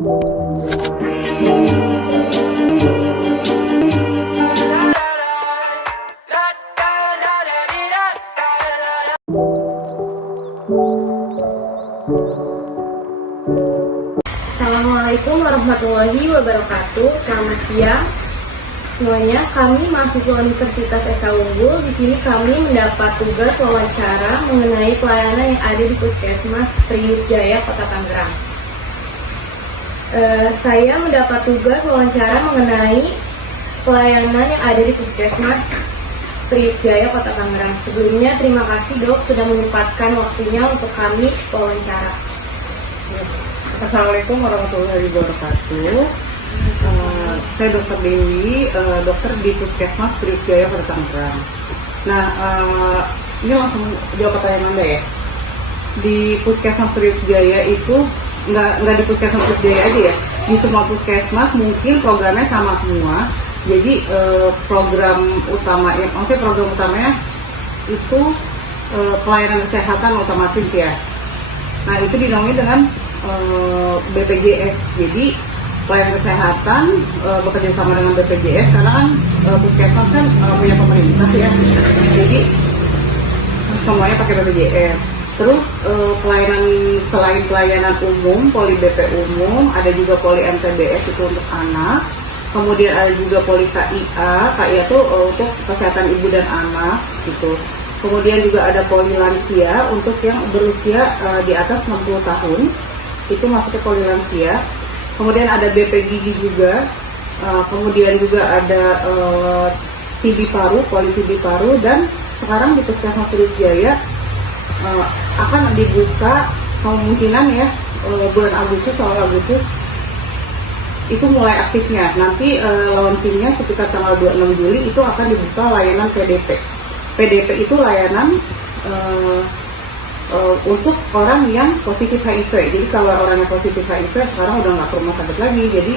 Assalamualaikum warahmatullahi wabarakatuh. Selamat siang semuanya. Kami mahasiswa Universitas Eka Unggul. Di sini kami mendapat tugas wawancara mengenai pelayanan yang ada di Puskesmas Priuk Jaya, Kota Tangerang. Saya mendapat tugas wawancara mengenai pelayanan yang ada di Puskesmas Priuk Jaya, Kota Tangerang. Sebelumnya terima kasih Dok sudah menyempatkan waktunya untuk kami wawancara. Assalamualaikum warahmatullahi wabarakatuh. Saya Dr. Dewi, dokter di Puskesmas Priuk Jaya, Kota Tangerang. Nah, ini langsung jawab pertanyaan Anda ya. Di Puskesmas Priuk Jaya itu nggak di Puskesmas Priuk Jaya aja ya. Di semua puskesmas mungkin programnya sama semua. Jadi program utamanya itu pelayanan kesehatan otomatis ya. Nah, itu dinaungi dengan BPJS. Jadi pelayanan kesehatan bekerja sama dengan BPJS karena kan puskesmas kan punya pemerintah ya. Jadi semuanya pakai BPJS. Terus pelayanan selain pelayanan umum, poli BP umum, ada juga poli MTBS itu untuk anak. Kemudian ada juga poli KIA. KIA itu untuk kesehatan ibu dan anak gitu. Kemudian juga ada poli lansia untuk yang berusia di atas 60 tahun. Itu masuknya poli lansia. Kemudian ada BP gigi juga. Kemudian juga ada TB paru, poli TB paru, dan sekarang di Puskesmas Priuk Jaya akan dibuka kemungkinan ya bulan Agustus, awal Agustus itu mulai aktifnya. Nanti launchingnya sekitar tanggal 26 Juli itu akan dibuka layanan PDP. PDP itu layanan untuk orang yang positif HIV. Jadi kalau orang yang positif HIV sekarang udah nggak ke rumah sakit lagi, jadi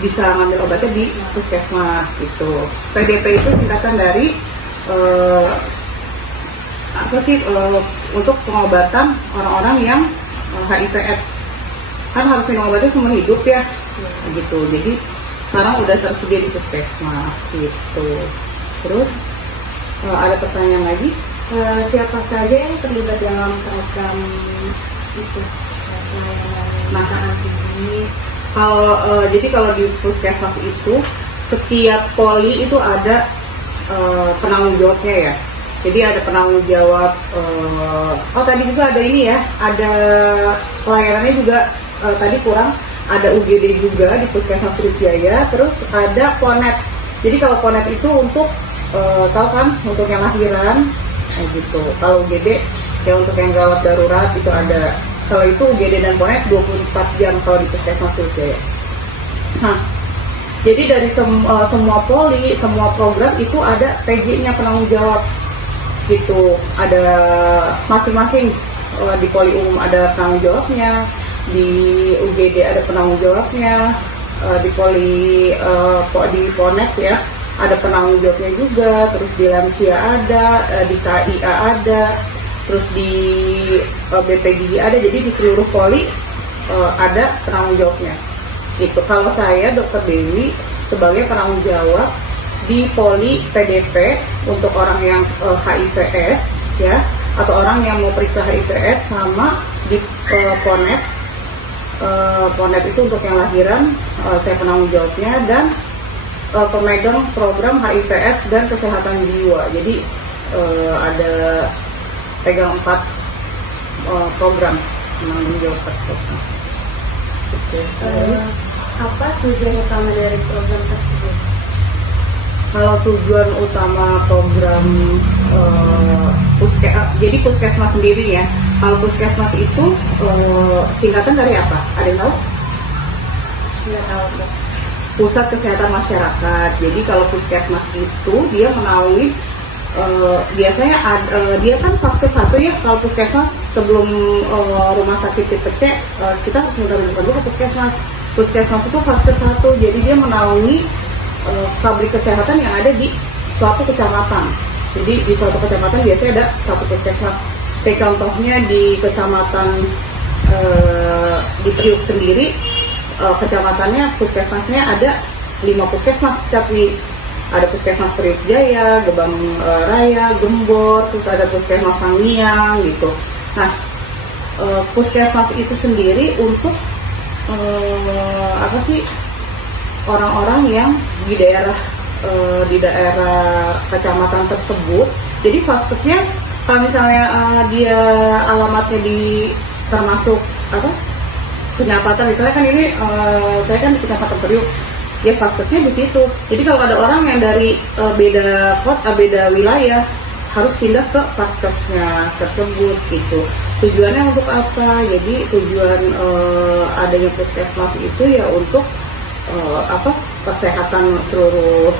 bisa ngambil obatnya di puskesmas gitu. PDP itu singkatan dari untuk pengobatan orang-orang yang HIV/AIDS. Kan harus minum obatnya seumur hidup ya, gitu. Jadi sekarang udah tersedia di puskesmas gitu. Terus ada pertanyaan lagi? Siapa saja yang terlibat dalam program itu? Nah, jadi kalau di puskesmas itu setiap poli itu ada penanggung jawabnya ya. Jadi ada penanggung jawab. Tadi juga ada ini ya. Ada pelayanannya juga tadi kurang. Ada UGD juga di Puskesmas Priuk Jaya. Terus ada PONET. Jadi kalau PONET itu untuk tahu kan untuk yang lahiran. Gitu. Kalau UGD ya untuk yang gawat darurat itu ada. Kalau itu UGD dan PONET 24 jam kalau di Puskesmas Priuk Jaya. Nah, jadi dari semua poli, semua program itu ada PJ-nya, penanggung jawab gitu. Ada masing-masing. Di poli umum ada penanggung jawabnya, di UGD ada penanggung jawabnya, di PONET ya ada penanggung jawabnya juga, terus di lansia ada, di KIA ada, terus di BPGI ada. Jadi di seluruh poli ada penanggung jawabnya. Itu kalau saya Dr. Dewi sebagai penanggung jawab di poli PDP untuk orang yang HIV/AIDS ya, atau orang yang mau periksa HIV/AIDS, sama di PONET. PONET itu untuk yang lahiran, saya penanggung jawabnya, dan pemegang program HIV/AIDS dan kesehatan jiwa. Jadi ada pegang 4 program penanggung jawab tersebut. Apa tujuan utama dari program tersebut? Kalau tujuan utama program jadi puskesmas sendiri ya. Kalau puskesmas itu singkatan dari apa? Ada yang tahu? Nggak tahu. Pusat Kesehatan Masyarakat. Jadi kalau puskesmas itu dia menaungi biasanya dia kan fase 1 ya. Kalau puskesmas sebelum rumah sakit tipe C kita harus minta rujukan dulu ke puskesmas. Puskesmas itu fase 1, jadi dia menaungi pabrik kesehatan yang ada di suatu kecamatan. Jadi di suatu kecamatan biasanya ada satu puskesmas. Contohnya di kecamatan di Priuk sendiri kecamatannya puskesmasnya ada 5 puskesmas, tapi ada puskesmas Priuk Jaya, Gebang Raya, Gembor, terus ada puskesmas Sangiang gitu. Nah, puskesmas itu sendiri untuk apa sih, orang-orang yang di daerah kecamatan tersebut. Jadi vaskesnya kalau misalnya dia alamatnya di termasuk apa kecamatan, misalnya kan ini saya kan di kecamatan Priuk, ya vaskesnya di situ. Jadi kalau ada orang yang dari beda kota, beda wilayah, harus pindah ke vaskesnya tersebut gitu. Tujuannya untuk apa? Jadi tujuan adanya puskesmas itu ya untuk kesehatan seluruh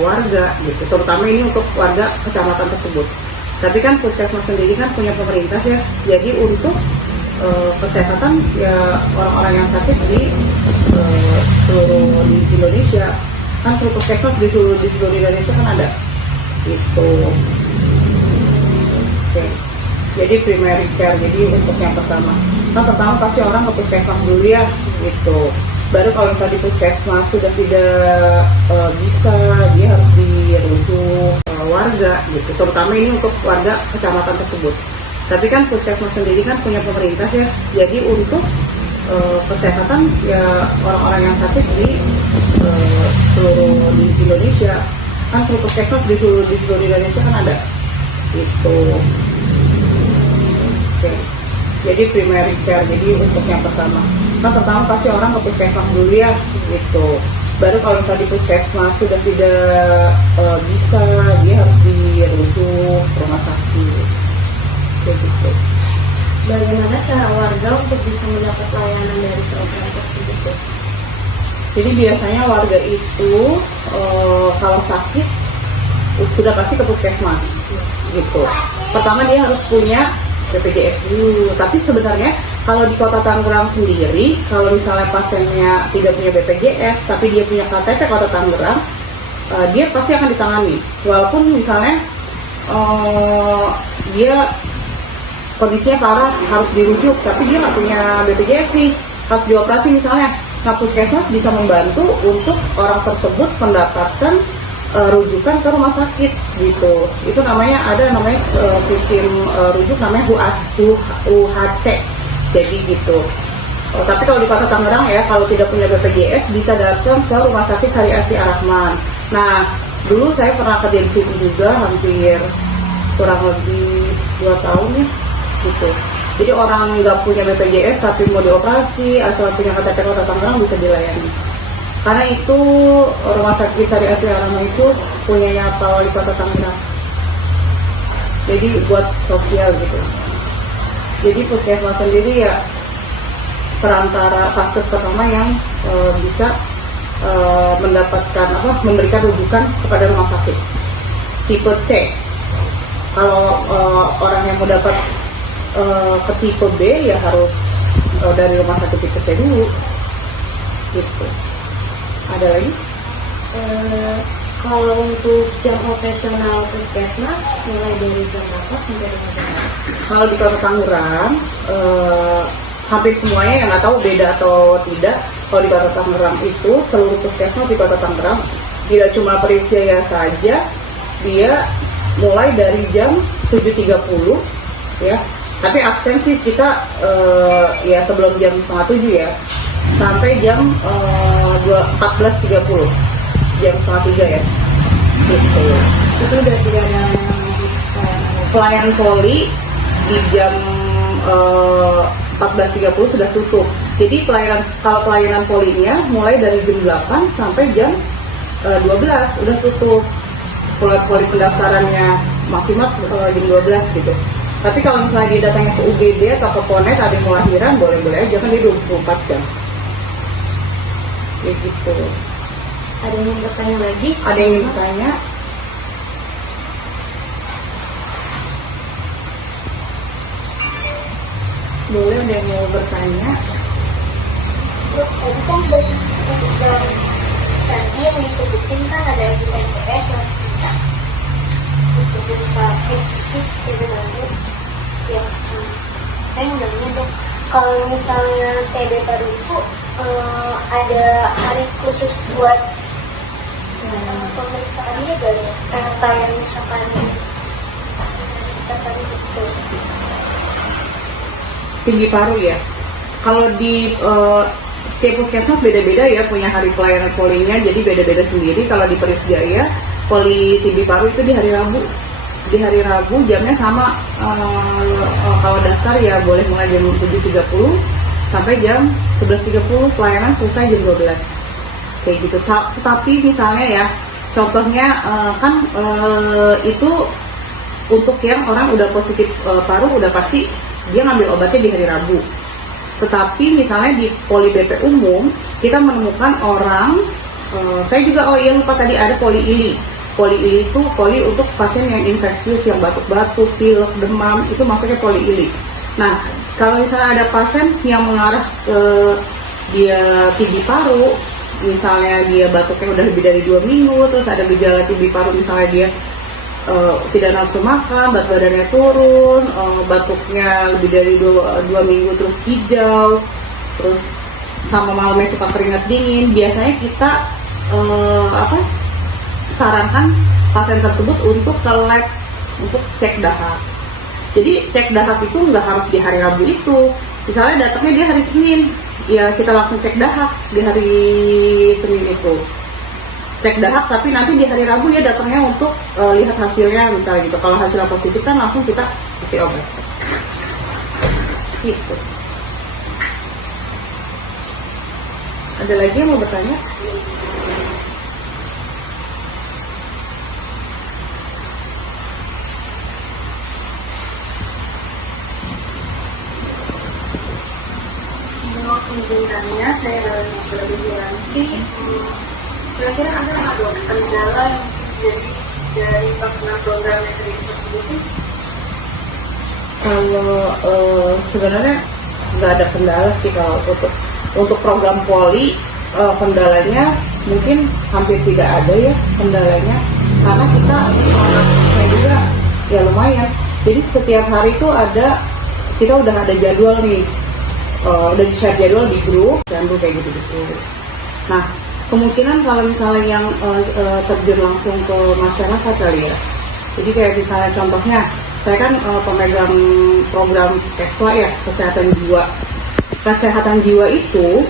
warga gitu, terutama ini untuk warga kecamatan tersebut. Tapi kan puskesmas sendiri kan punya pemerintah ya, jadi untuk kesehatan ya orang-orang yang sakit di seluruh di Indonesia, kan seluruh puskesmas di seluruh Indonesia kan ada gitu. Oke. Jadi primary care, jadi untuk yang pertama pasti orang ke puskesmas dulu ya gitu. Baru kalau misalnya di puskesmas sudah tidak bisa, dia harus dirujuk warga gitu, terutama ini untuk warga kecamatan tersebut. Tapi kan puskesmas sendiri kan punya pemerintah ya, jadi untuk kesehatan ya orang-orang yang sakit di seluruh di Indonesia, kan seluruh puskesmas di seluruh Indonesia kan ada gitu. Oke. Jadi primary care, jadi untuk yang pertama pasti orang ke puskesmas dulu ya gitu. Baru kalau misalnya di puskesmas sudah tidak bisa, dia harus dirujuk ke rumah sakit gitu. Bagaimana cara warga untuk bisa mendapat layanan dari program tersebut? Jadi biasanya warga itu kalau sakit sudah pasti ke puskesmas gitu. Pertama dia harus punya BPJS dulu. Tapi sebenarnya kalau di Kota Tangerang sendiri, kalau misalnya pasiennya tidak punya BPJS tapi dia punya KTP Kota Tangerang, dia pasti akan ditangani. Walaupun misalnya dia kondisinya parah harus dirujuk, tapi dia nggak punya BPJS nih, harus dioperasi misalnya. Nah, puskesmas bisa membantu untuk orang tersebut mendapatkan rujukan ke rumah sakit gitu. Itu namanya sistem rujuk namanya UHC. Jadi gitu. Tapi kalau di Kota Tangerang ya, kalau tidak punya BPJS bisa datang ke Rumah Sakit Sari Asih Ar-Rahman. Nah, dulu saya pernah kerja di situ juga hampir kurang lebih 2 tahun ya gitu. Jadi orang nggak punya BPJS tapi mau dioperasi, asal punya KTP Kota Tangerang bisa dilayani. Karena itu Rumah Sakit Sari Asih Ar-Rahman itu punyanya Pak Wali Kota Tangerang. Jadi buat sosial gitu. Jadi puskesmas sendiri ya perantara vaskes pertama yang bisa memberikan rujukan kepada rumah sakit tipe C. Kalau orang yang mau dapat ke tipe B ya harus dari rumah sakit tipe C dulu gitu. Ada lagi? Kalau untuk jam operasional puskesmas mulai dari jam berapa sampai dengan jam berapa? Kalau di Kota Tangerang hampir semuanya, yang nggak tahu beda atau tidak. Kalau di Kota Tangerang itu seluruh puskesmas di Kota Tangerang, tidak cuma Priuk Jaya saja, dia mulai dari jam 7.30 ya. Tapi absensi kita ya sebelum jam 6.30 ya, sampai jam 14.30, jam 2:30 ya gitu. Itu udah tidak ada Pelayanan poli di jam 14.30 sudah tutup. Jadi kalau pelayanan polinya mulai dari jam 8 sampai jam 12 udah tutup. Poli pendaftarannya maksimal jam 12 gitu. Tapi kalau misalnya dia datangnya ke UGD atau ke Ponet, ada yang mau lahiran, boleh-boleh aja, kan dia 24 jam. Kayak gitu. Ada yang mau bertanya lagi? Ada yang ingin bertanya? Boleh, ada yang mau bertanya? Tadi kan dari tadi yang disebutin kan ada MPS yang kita ikutin pakai terus sebenarnya ya saya nanya dok, kalau misalnya TB baru itu ada hari khusus buat pemeriksaannya gak ya? Kayak misalkan kita tadi itu tinggi paru ya. Kalau di setiap puskesmas beda-beda ya, punya hari pelayanan polinya, jadi beda-beda sendiri. Kalau di Peris Jaya, poli tinggi paru itu di hari Rabu. Di hari Rabu jamnya sama, kalau daftar ya boleh mulai jam 7.30 sampai jam 11.30, pelayanan selesai jam 12. Kayak gitu. Tapi misalnya ya, contohnya kan itu untuk yang orang udah positif paru, udah pasti dia ngambil obatnya di hari Rabu. Tetapi misalnya di poli BP umum, kita menemukan orang, saya juga, lupa tadi ada poli ILI. Poli ILI itu poli untuk pasien yang infeksius, yang batuk-batuk, pilek, demam, itu masuknya poli ILI. Nah, kalau misalnya ada pasien yang mengarah ke dia TB paru, misalnya dia batuknya udah lebih dari 2 minggu, terus ada gejala TB paru, misalnya dia tidak nafsu makan, berat badannya turun, batuknya lebih dari 2 minggu terus hijau, terus sama malamnya suka keringat dingin, biasanya kita sarankan pasien tersebut untuk ke lab untuk cek dahak. Jadi cek dahak itu nggak harus di hari Rabu itu, misalnya datangnya dia hari Senin, ya kita langsung cek dahak di hari Senin itu. Cek dahak, tapi nanti di hari Rabu ya datangnya untuk lihat hasilnya misalnya gitu. Kalau hasilnya positif kan langsung kita kasih obat. Gitu. Ada lagi yang mau bertanya? Kemudiannya saya lebih nanti kira-kira ada nggak dong kendala yang jadi dari program metode tersebut? Kalau sebenarnya nggak ada kendala sih kalau untuk program poli, kendalanya mungkin hampir tidak ada ya kendalanya, karena saya juga ya lumayan. Jadi setiap hari itu kita udah ada jadwal nih. Udah di-share jadwal di grup kayak gitu-gitu. Nah, kemungkinan kalau misalnya yang terjun langsung ke masyarakat kali ya. Jadi kayak misalnya contohnya, saya kan pemegang program KESWA ya, kesehatan jiwa. Kesehatan jiwa itu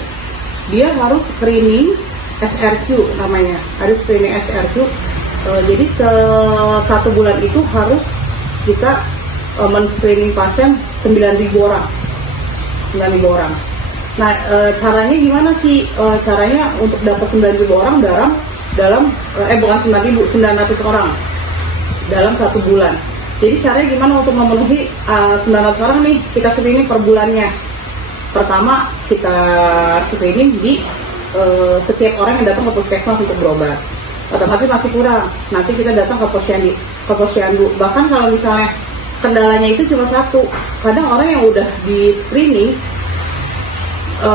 dia harus screening SRQ namanya, harus screening SRQ. Jadi satu bulan itu harus kita men-screening pasien 9.000 orang. 9.000 orang. Nah, caranya gimana sih? Caranya untuk dapat 9.000 orang bukan 900 orang dalam 1 bulan. Jadi caranya gimana untuk memenuhi 900 orang nih, kita screening per bulannya. Pertama, kita screening di setiap orang yang datang ke puskesmas untuk berobat. Otomatis masih kurang. Nanti kita datang ke posyandu. Bahkan kalau misalnya kendalanya itu cuma satu, kadang orang yang udah di screening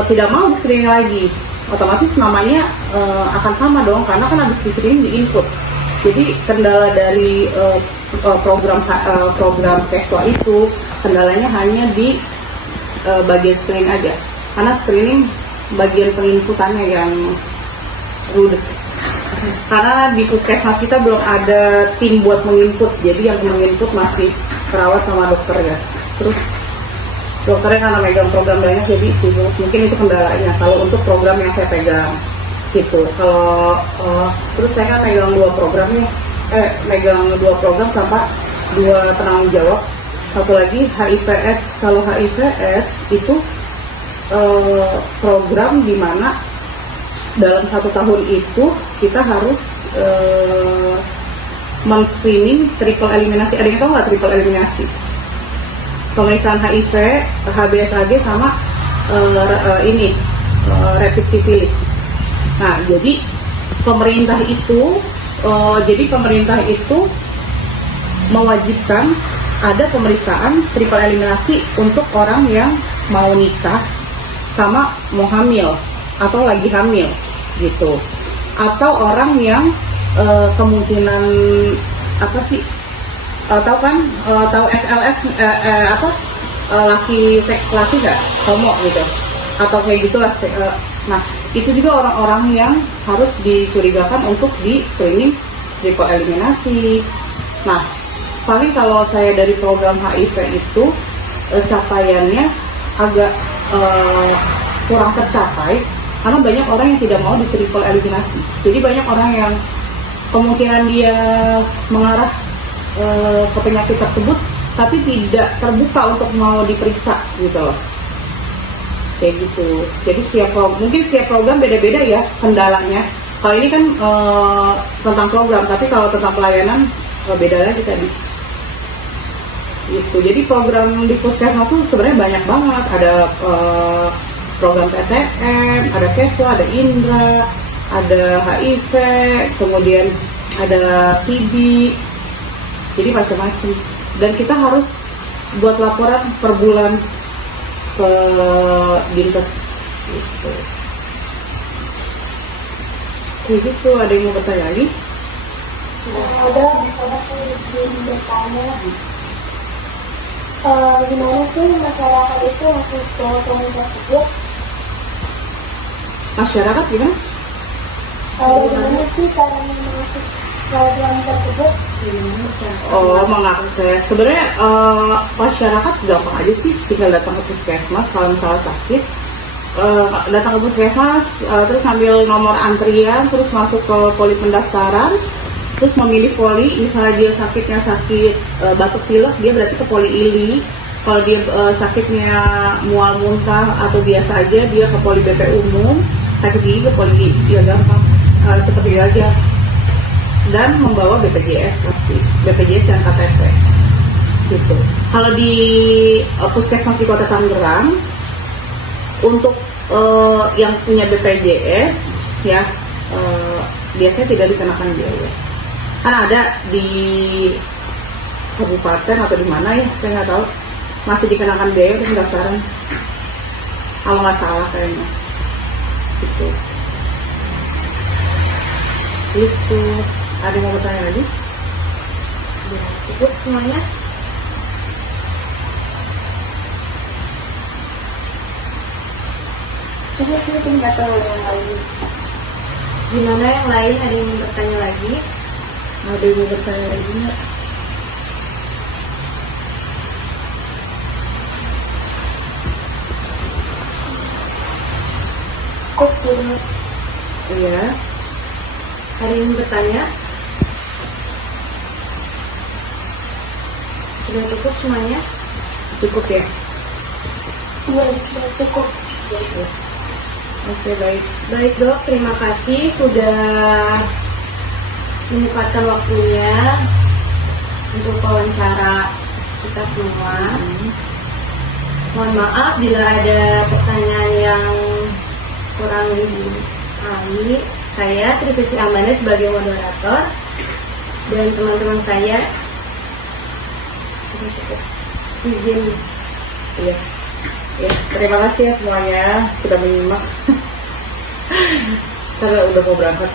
tidak mau di screening lagi, otomatis namanya akan sama dong, karena kan habis di screening di input. Jadi kendala dari program KESWA itu kendalanya hanya di bagian screening aja, karena screening bagian penginputannya yang rudet. Karena di puskesmas kita belum ada tim buat menginput, jadi yang menginput masih perawat sama dokter ya. Terus dokternya karena megang program banyak jadi sibuk, mungkin itu kendalanya kalau untuk program yang saya pegang gitu. Kalau terus saya kan megang 2 program nih, megang 2 program sama 2 penanggung jawab, satu lagi HIV/AIDS. Kalau HIV/AIDS itu program di mana dalam 1 tahun itu kita harus men-screening triple eliminasi. Ada yang tahu nggak triple eliminasi? Pemeriksaan HIV, HBsAg sama rapid syphilis. Nah, jadi pemerintah itu mewajibkan ada pemeriksaan triple eliminasi untuk orang yang mau nikah sama mau hamil atau lagi hamil gitu, atau orang yang kemungkinan tahu kan, tahu SLS laki seks laki nggak, homo gitu, atau kayak gitulah Nah, itu juga orang-orang yang harus dicurigakan untuk di screening triple eliminasi. Nah, paling kalau saya dari program HIV itu capaiannya agak kurang tercapai karena banyak orang yang tidak mau di triple eliminasi. Jadi banyak orang yang kemungkinan dia mengarah ke penyakit tersebut tapi tidak terbuka untuk mau diperiksa gitu loh. Kayak gitu. Jadi mungkin setiap program beda-beda ya kendalanya. Kalau ini kan tentang program, tapi kalau tentang pelayanan beda lagi tadi. Gitu. Jadi program di Puskesmas itu sebenarnya banyak banget. Ada program PTM, ada Keswa, ada Indra, ada HIV, kemudian ada TB. Jadi macam-macam. Dan kita harus buat laporan per bulan ke Dinkes gitu. Kayak gitu, ada yang mau bertanya lagi? Ada bertanya gimana sih masyarakat itu masih sekolah program tersebut? Masyarakat gimana? Gimana sih cara mengakses program tersebut? Oh, mengakses. Sebenarnya masyarakat gampang aja sih, tinggal datang ke puskesmas kalau misalnya sakit. Datang ke puskesmas, terus ambil nomor antrian, terus masuk ke poli pendaftaran, terus memilih poli. Misalnya dia sakitnya sakit batuk pilek, dia berarti ke poli ILI. Kalau dia sakitnya mual muntah atau biasa aja, dia ke poli BP umum. Sakit gigi ke poli, ya gampang, seperti itu aja. Dan membawa BPJS pasti, BPJS dan KTP gitu. Kalau di puskesmas di Kota Tangerang, untuk yang punya BPJS ya biasanya tidak dikenakan biaya. Kan ada di kabupaten atau di mana ya, saya nggak tahu, masih dikenakan biaya untuk pendaftaran. Kalau nggak salah kayaknya. Gitu. Itu. Ada yang mau bertanya lagi? Ya, cukup semuanya. Coba sih nggak tahu yang lain. Gimana yang lain? Ada yang mau bertanya lagi? Ada yang mau bertanya lagi nggak? Kok sih? Iya. Ada yang mau bertanya? Sudah cukup semuanya? Cukup ya? Iya, sudah cukup. Oke, baik. Baik dok, terima kasih sudah menyempatkan waktunya untuk wawancara kita semua. Mohon maaf bila ada pertanyaan yang kurang dipahami. Saya Trisuci Amanda sebagai moderator dan teman-teman saya izin. Iya. Ya, terima kasih ya semuanya sudah menyimak. Karena udah mau berangkat.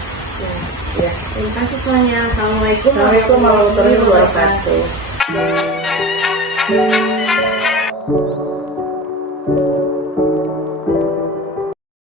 Ya. Terima kasih semuanya. Assalamualaikum Assalamualaikum warahmatullahi wabarakatuh.